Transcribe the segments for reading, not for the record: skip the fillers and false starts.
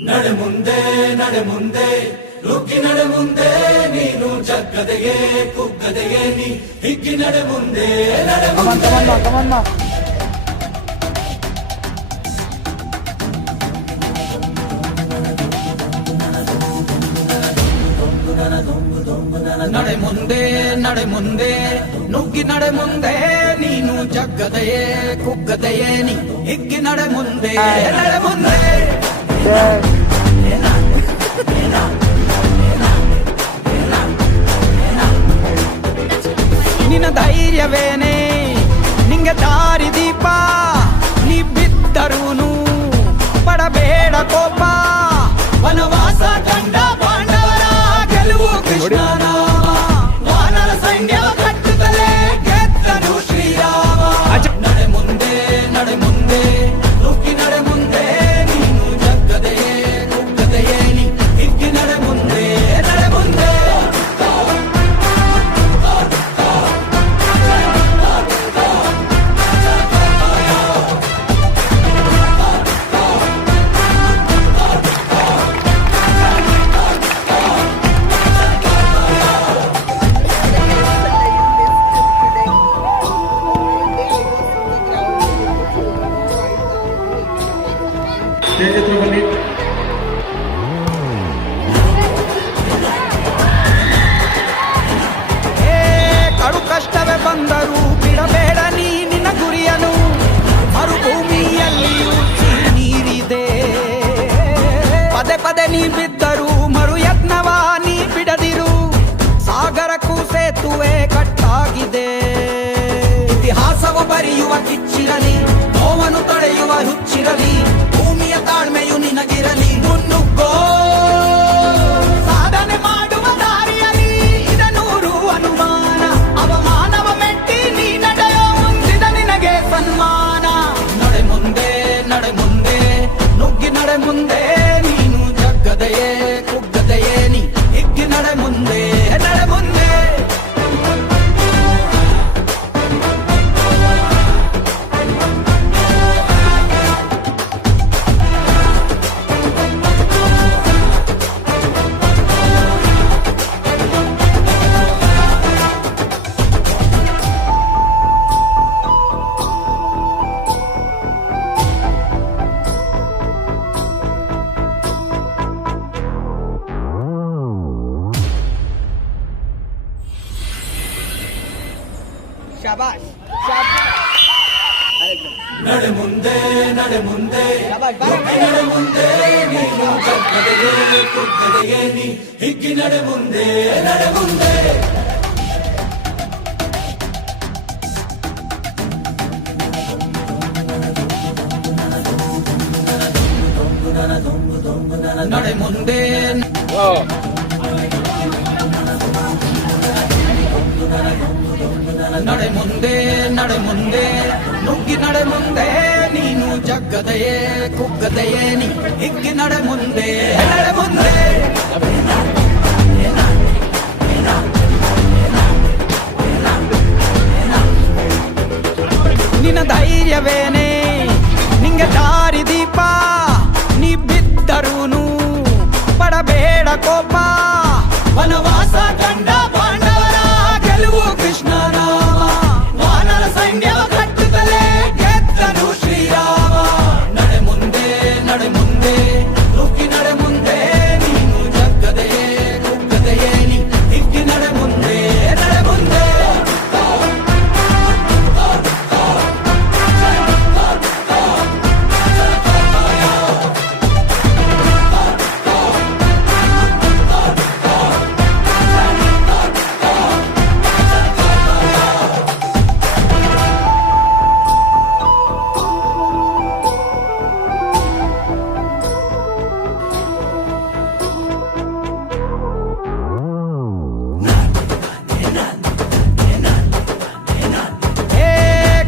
ನಡೆ ಮುಂದೆ ನಡೆ ಮುಂದೆ ನುಗ್ಗಿ ನಡೆ ಮುಂದೆ ನೀನು ಜಗ್ಗದೆಯೇ ಕುಗ್ಗದೆಯೇ ನೀ ಹಿಗ್ಗಿ ನಡೆ ಮುಂದೆ ನಡೆ ಮುಂದೆ ನಡೆ ಮುಂದೆ ನಡೆ ಮುಂದೆ ನುಗ್ಗಿ ನಡೆ ಮುಂದೆ ನೀನು ಜಗ್ಗದೆಯೇ ಕುಗ್ಗದೆಯೇ ನೀ ಹಿಗ್ಗಿ ನಡೆ ಮುಂದೆ ನಡೆ ಮುಂದೆ ನಿನ್ನ ಧೈರ್ಯವೇನೆ ನಿಂಗೆ ದಾರಿ ದೀಪ ನೀ ಬಿದ್ದರೂನು ಪಡಬೇಡ ಕೋಪ ವನವಾಸ ಕಂಡ ಪಾಂಡವರ ಗೆಲುವು ಕೃಷ್ಣನ ವಾನರ ಸೈನ್ಯ ಕಟ್ಟುತ್ತಲೇ ಗೆದ್ದನು ಶ್ರೀರಾಮ ನಡೆ ಮುಂದೆ ನಡೆ ಮುಂದೆ ನುಗ್ಗಿ ನಡೆ ಮುಂದೆ ನೀನು ಜಗ್ಗದೆಯೇ ಕುಗ್ಗದೆಯೇ ನೀ ಹಿಗ್ಗಿ ನಡೆ ಮುಂದೆ ನಡೆ ಮುಂದೆ ಕಡು ಕಷ್ಟವೇ ಬಂದರೂ ಬಿಡಬೇಡ ನೀ ನಿನ್ನ ಗುರಿಯನು ಮರುಭೂಮಿಯಲ್ಲಿಯೂ ನೀರಿದೆ ಪದೇ ಪದೇ ನೀ ಬಿದ್ದರೂ ಮರು ಯತ್ನವ ನೀ ಬಿಡದಿರು ಸಾಗರಕ್ಕೂ ಸೇತುವೆ ಕಟ್ಟಾಗಿದೆ ಇತಿಹಾಸವು ಬರೆಯುವ ಕಿಚ್ಚಿರಲಿ ನೋವನ್ನು ತಡೆಯುವ ಹುಚ್ಚಿರಲಿ ಭೂಮಿಯ ತಾಳ್ಮೆಯು ನಿನಗಿರಲಿ ಮುನ್ನುಗ್ಗೋ ಸಾಧನೆ ಮಾಡುವ ದಾರಿಯಲ್ಲಿ ಇದನೂರು ಅನುಮಾನ ಅವಮಾನವ ಮೆಟ್ಟಿ ನೀ ನಡೆಯೋ ಮುಂದಿದ ನಿನಗೆ ಸನ್ಮಾನ ನಡೆ ಮುಂದೆ ನಡೆ ಮುಂದೆ ನುಗ್ಗಿ ನಡೆ ಮುಂದೆ ನೀನು ಜಗ್ಗದೆಯೇ ಕುಗ್ಗದೆಯೇ ನೀ ಹಿಗ್ಗಿ ನಡೆ ಮುಂದೆ ನಡೆ ಮುಂದೆ शाबाश ನಡೆ ಮುಂದೆ ನಡೆ ಮುಂದೆ ನುಗ್ಗಿ ನಡೆ ಮುಂದೆ ನೀನು ಜಗ್ಗದೆಯೇ ಕುಗ್ಗದೆಯೇ ನೀ ಹಿಗ್ಗಿ ನಡೆ ಮುಂದೆ ನಡೆ ಮುಂದೆ ನಡೆ ಮುಂದೆ ನಡೆ ಮುಂದೆ ನಡೆ ಮುಂದೆ ನುಗ್ಗಿ ನಡೆ ಮುಂದೆ ನೀನು ಜಗ್ಗದೆಯೇ ಕುಗ್ಗದೆಯೇ ನೀ ಹಿಗ್ಗಿ ನಡೆ ಮುಂದೆ ನಡೆ ಮುಂದೆ ನಿನ್ನ ಧೈರ್ಯವೇನೆ ನಿಂಗೆ ದಾರಿ ದೀಪ ನೀ ಬಿದ್ದರೂನು ಪಡಬೇಡ ಕೋಪ ವನವಾಸ ಕಂಡ ಪಾಂಡವರ ಗೆಲುವು ಕೃಷ್ಣನ ವಾನರ ಸೈನ್ಯ ಕಟ್ಟುತ್ತಲೇ ಗೆದ್ದನು ಶ್ರೀರಾಮ ನಡೆ ಮುಂದೆ ನಡೆ ಮುಂದೆ ನುಗ್ಗಿ ನಡೆ ಮುಂದೆ ನೀನು ಜಗ್ಗದೆಯೇ ಕುಗ್ಗದೆಯೇ ನೀ ಹಿಗ್ಗಿ ನಡೆ ಮುಂದೆ ನಡೆ ಮುಂದೆ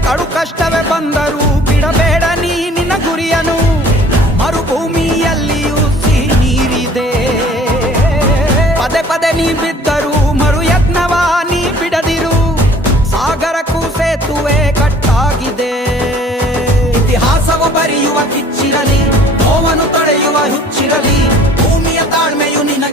ಕಡು ಕಷ್ಟವೇ ಬಂದರೂ ಬಿಡಬೇಡ ನೀ ನಿನ್ನ ಗುರಿಯನು ಮರುಭೂಮಿಯಲ್ಲಿಯೂ ನೀರಿದೆ ಪದೇ ಪದೇ ನೀ ಬಿದ್ದರೂ ಮರು ಯತ್ನವ ನೀ ಬಿಡದಿರು ಸಾಗರಕ್ಕೂ ಸೇತುವೆ ಕಟ್ಟಾಗಿದೆ ಇತಿಹಾಸವು ಬರೆಯುವ ಕಿಚ್ಚಿರಲಿ ನೋವ ಅವನು ತೊಳೆಯುವ ಹುಚ್ಚಿರಲಿ ಭೂಮಿಯ ತಾಳ್ಮೆಯು ನಿನಗೆ